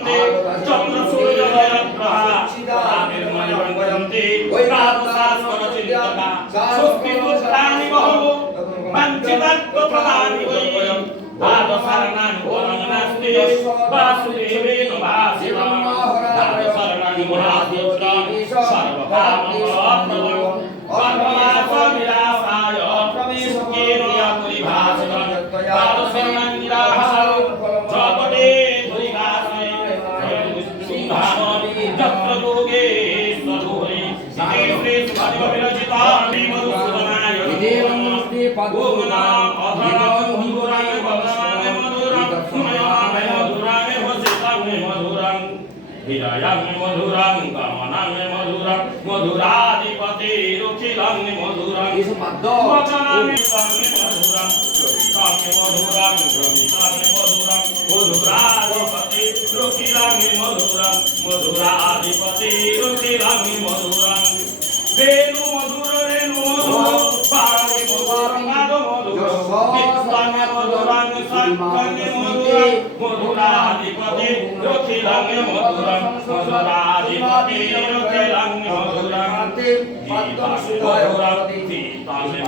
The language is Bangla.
বন্দন্তে চন্দ্র সূর্য নিরগ্রহা নির্ময় বন্দন্তে কামসাস্কর চিন্তকা স্বস্তি পুত্রাণি বহু বাঞ্ছিতাত্ম প্রদানি বৈ শরণানি বরং নাস্তি বাসুদেবেন ভাসিতং শরণানি মহাদেবং সর্বকামপ্রদং কর্মনাশ নিরাশায় সুখেন পরিভাষিতং শরণানি নিরাশায় জগতে ধরিগাসে সিংহাসনে যত্র যোগেশ্বরোরে শ্রী সুখদেববিরচিতানি মধুসূদনায় দেবমস্তি ওমনা অধরাং হিঙ্গুরাং ভবাং মধুরাং সুময়াং মধুরাং ভসিতাং মধুরাং হৃদয়াং মধুরাং কামনাং মধুরাং মধুরাধিপতি রুখিলাং মধুরাং বচনাং মধুরাং চরিতাং মধুরাং ভ্রমিতাং মধুরাং মধুরাধিপতি রুখিলাং মধুরাং মধুরাধিপতি রুখিলাং মধুরাং বেনু মধুর রেণু মধুর পারে মধুর নাদ মধুর বিস্তানে মধুরাং সাক্ষানে মধুরাং মধুরাধিপতি রখিলাং মধুরাং মধুরাধিপতি রখিলাং মধুরাং গীতাসে মধুরাং গীতাসে